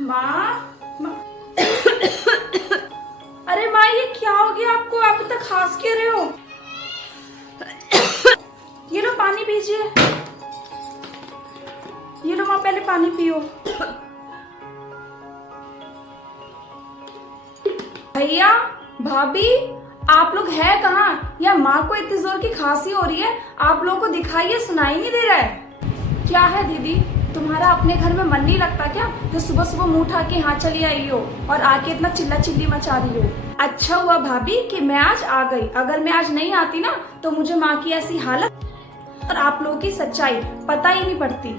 माँ अरे माँ, ये क्या हो गया आपको? आप तक खांस क्यों रहे हो? ये लो पानी पीजिए। ये लो माँ, पहले पानी पियो। भैया, भाभी, आप लोग हैं कहाँ? या माँ को इतनी जोर की खांसी हो रही है, आप लोगों को दिखाई है, सुनाई नहीं दे रहा है? क्या है दीदी, तुम्हारा अपने घर में मन नहीं लगता क्या, जो सुबह सुबह मुंह उठा के यहाँ चली आई हो और आके इतना चिल्ला चिल्ली मचा रही हो? अच्छा हुआ भाभी कि मैं आज आ गई, अगर मैं आज नहीं आती ना तो मुझे माँ की ऐसी हालत और आप लोगों की सच्चाई पता ही नहीं पड़ती।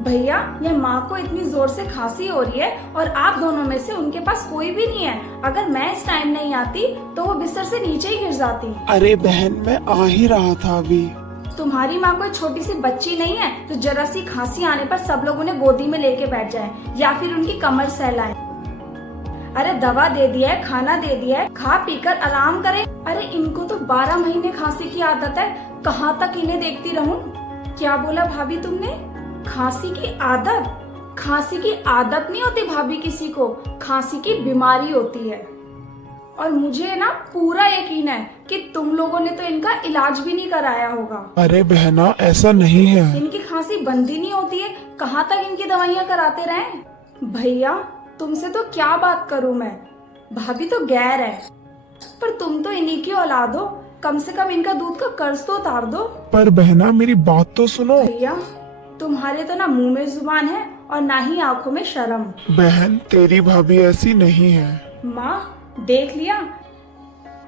भैया, ये माँ को इतनी जोर से खांसी हो रही है और आप दोनों में से उनके पास कोई भी नहीं है। अगर मैं इस टाइम नहीं आती तो वो बिस्तर से नीचे ही गिर जाती। अरे बहन, मैं आ ही रहा था अभी। तुम्हारी माँ कोई छोटी सी बच्ची नहीं है तो जरा सी खांसी आने पर सब लोग उन्हें गोदी में लेके बैठ जाएं या फिर उनकी कमर सहलाएं। अरे दवा दे दिया है, खाना दे दिया है, खा पीकर आराम करें। अरे इनको तो 12 महीने खांसी की आदत है, कहाँ तक इन्हें देखती रहूं? क्या बोला भाभी तुमने? खांसी की आदत? खांसी की आदत नहीं होती भाभी किसी को, खांसी की बीमारी होती है। और मुझे ना पूरा यकीन है कि तुम लोगों ने तो इनका इलाज भी नहीं कराया होगा। अरे बहना, ऐसा नहीं है। इनकी खांसी बंद ही नहीं होती है, कहाँ तक इनकी दवाइयाँ कराते रहें? भैया, तुमसे तो क्या बात करूँ मैं, भाभी तो गैर है, पर तुम तो इन्हीं की औलाद हो, कम से कम इनका दूध का कर्ज तो उतार दो। पर बहना, मेरी बात तो सुनो। भैया, तुम्हारे तो ना मुंह में जुबान है और ना ही आंखों में शर्म। बहन, तेरी भाभी ऐसी नहीं है। माँ, देख लिया,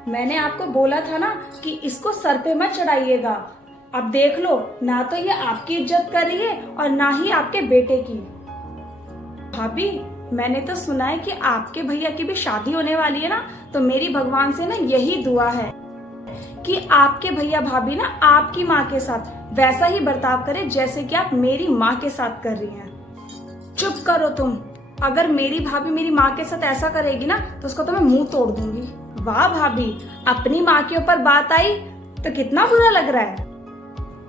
मैंने आपको बोला था ना कि इसको सर पे मत चढ़ाइएगा। अब देख लो, ना तो ये आपकी इज्जत कर रही है और ना ही आपके बेटे की। भाभी, मैंने तो सुना है कि आपके भैया की भी शादी होने वाली है ना, तो मेरी भगवान से ना यही दुआ है कि आपके भैया भाभी ना आपकी माँ के साथ वैसा ही बर्ताव करे जैसे कि आप मेरी माँ के साथ कर रही हैं। चुप करो तुम, अगर मेरी भाभी मेरी माँ के साथ ऐसा करेगी ना तो उसको तो मैं मुंह तोड़ दूंगी। वाह भाभी, अपनी माँ के ऊपर बात आई तो कितना बुरा लग रहा है।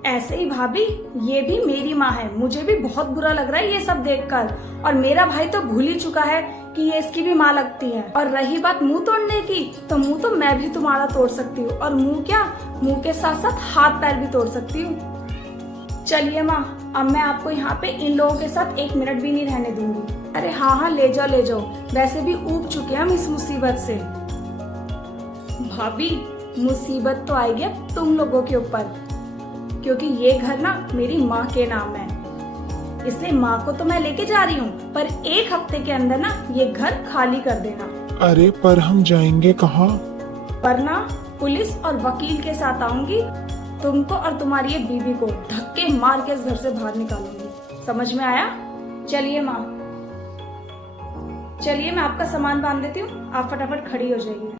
ऐसे ही भाभी, ये भी मेरी माँ है, मुझे भी बहुत बुरा लग रहा है ये सब देखकर। और मेरा भाई तो भूल ही चुका है कि ये इसकी भी माँ लगती है। और रही बात मुंह तोड़ने की, तो मुंह तो मैं भी तुम्हारा तोड़ सकती हूँ, और मुंह क्या, मुंह के साथ साथ हाथ पैर भी तोड़ सकती हूँ। चलिए माँ, अब मैं आपको यहाँ पे इन लोगों के साथ 1 मिनट भी नहीं रहने दूंगी। अरे हाँ हाँ, ले जाओ ले जाओ, वैसे भी ऊब चुके हैं हम इस मुसीबत से। भाभी, मुसीबत तो आएगी अब तुम लोगों के ऊपर, क्योंकि ये घर ना मेरी माँ के नाम है, इसलिए माँ को तो मैं लेके जा रही हूँ, पर 1 हफ्ते के अंदर ना ये घर खाली कर देना। अरे पर हम जाएंगे कहाँ? पर ना पुलिस और वकील के साथ आऊंगी, तुमको और तुम्हारी ये बीवी को धक्के मार के इस घर से बाहर निकालूंगी। समझ में आया? चलिए माँ, चलिए मैं आपका सामान बांध देती हूँ, आप फटाफट खड़ी हो जाइए।